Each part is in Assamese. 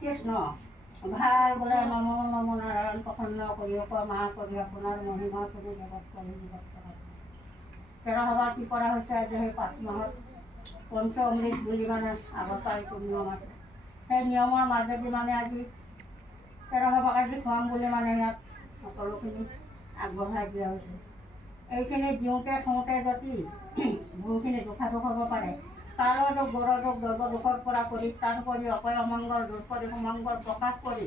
কৃষ্ণ ভাল বোলে নমো নমো নাৰায়ণ প্ৰসন্ন কৰি মা কৰি আপোনাৰ মহিমা কৰি জগত কৰি তেৰ সভা কি কৰা হৈছে আজি সেই 5 মাহত পঞ্চ অমৃত বুলি মানে আগৰ পৰা এইটো নিয়ম আছে সেই নিয়মৰ মাজেদি মানে আজি তেৰ সভাক আজি খুৱাম বুলি মানে ইয়াত সকলোখিনি আগবঢ়াই দিয়া হৈছে এইখিনি দিওঁতে থওঁতে যদি বহুখিনি দুখাদুখ হ'ব পাৰে কালৰ দুখ গড়ৰ দুখ দৈৱ দুখৰ পৰা পৰিত্ৰাণ কৰি অকয় অমংগল দূৰ কৰি সুমংগল প্ৰকাশ কৰি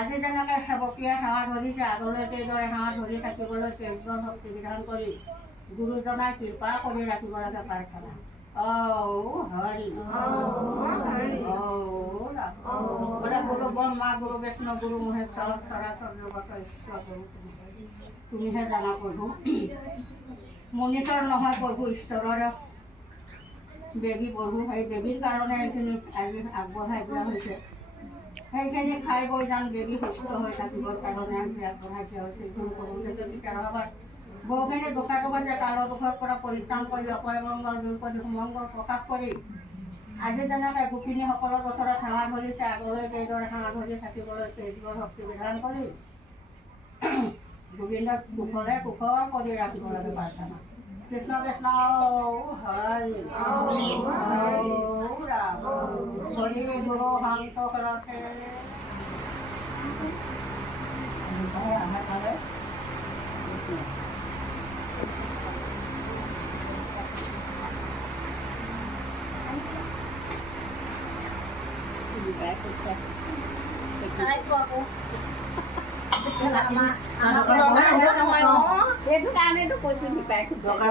আজি যেনেকৈ সেৱকীয়ে সেৱা ধৰিছে আগলৈ এইদৰে সেৱা ধৰি থাকিবলৈ যজ্ঞ শক্তি বিধান কৰি গুৰুজনাই কৃপা কৰি ৰাখিব লাগে প্ৰাৰ্থনা হৰি বোলে গুৰু ব্ৰহ্মা গুৰু বিষ্ণু গুৰু মহেশ্বৰ চৰাচৰ জগত ঈশ্বৰ গুৰু তুমিহে জানা প্ৰভু মনীষৰ নহয় প্ৰভু ঈশ্বৰৰে বেবী প্ৰভু সেই বেবীৰ কাৰণে এইখিনি আজি আগবঢ়াই দিয়া হৈছে সেইখিনি খাই বৈ যান বেবী সুস্থ হৈ থাকিবৰ কাৰণে আজি আগবঢ়াই দিয়া হৈছে এইখিনি কৰোঁতে যদি কেৰবাৰ বহুখিনি দুখাদুখ আছে কালৰ দুখৰ পৰা পৰিত্ৰাণ কৰি অকয় মংগল দূৰ কৰি সুমংগল প্ৰকাশ কৰি আজি যেনেকৈ গোপিনীসকলৰ ওচৰত সেৱা ধৰিছে আগলৈ এইদৰে সেৱা ধৰি থাকিবলৈ তেজৰ শক্তি বিধান কৰি গোবিন্দক কুশলে কুশল কৰি ৰাখিব লাগে প্ৰাৰ্থনা কৃষ্ণ কৃষ্ণ হৰি ৰাম হৰি গুৰু শান্ত ৰথে সেইটো কাৰণেতো কৈছো দৰকাৰ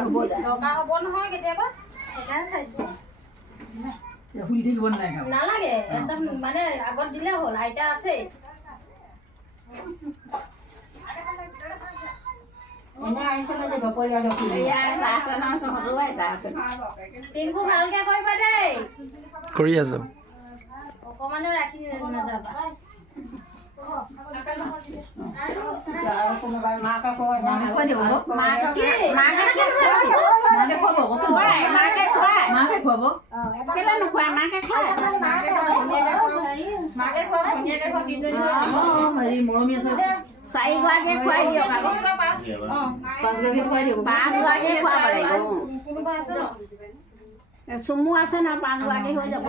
হ'ব নহয় কেতিয়াবা সেইকাৰণে চাইছো নালাগে একদম মানে আগত দিলে হ'ল আইতা আছে টিংকু ভালকে কৰিবা দেই কৰি আছো অকমানো ৰাখি নাযাবা চাৰিগৰাকীয়ে খুৱাই দিয়ক পাঁচগৰাকীয়ে খুৱাই দিয়ক 5গৰাকীয়ে খুৱাব লাগিব চুমু আছে না 5গৰাকী হৈ যাব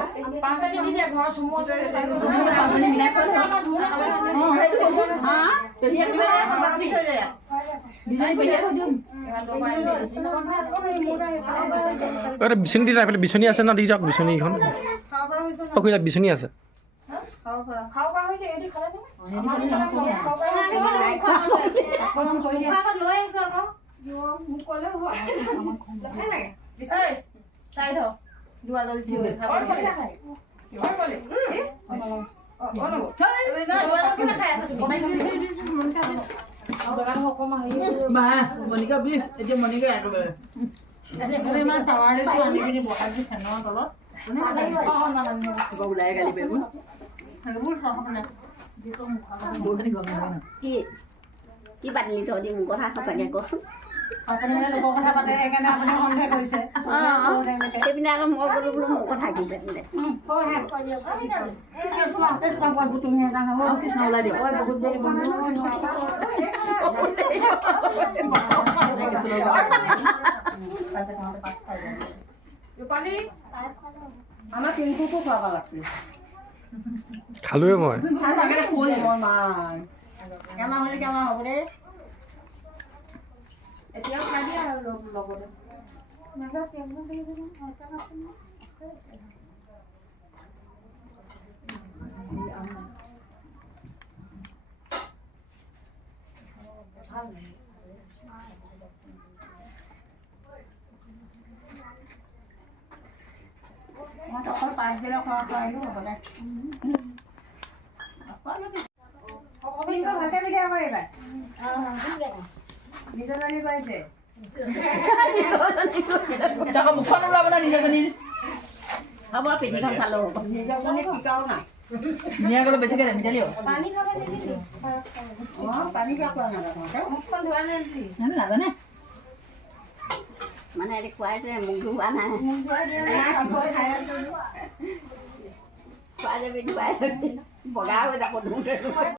বিচনী দি এইফালে বিচনী আছে না দি যাওক বিচনীখন বিচনী আছে মনিকা প্লিজ এতিয়া মনিকা ওলাই গালি পাৰিব কি পাতিলি তই দি মোৰ কথা সঁচাকে কচোন আপুনি লোকৰ কথা পাতে সেইকাৰণে আপুনি সন্দেহ কৰিছে সেইপিনে আকৌ মই ক'লো বোলো মোৰ কথা কি পাতিলে কৃষ্ণ ওলাই দিয়ক বহুত দেৰি আমাৰ টিংকুকো খুৱাব লাগছিল খালোৱে মই কেমা হ'লে কেমা হ'ব দে এতিয়াও খাই দিয়া আৰু লগতে মই অকল 5 দিনৰ খোৱা খোৱাইলো হ'ব দে ভালকে পিঠা কৰিবা নিজৰজনী কৰিছে মুখখন ওলাব না নিজৰজনী হ'ব পিঠিখন খালো হ'ব নিজৰজনী শিকাও নাই ধুনীয়া গ'লে বেছিকে মিঠালি হ'ব পানী খাব নিদিবি পানী কিয় খোৱা নাজানো মুখখন ধোৱা নাই নাজানে মানে এতিয়া খুৱাইছে মোক ধোৱা নাই খুৱাই যাবি ধুৱাই যাবি বগা হৈ যাব ধুওঁতে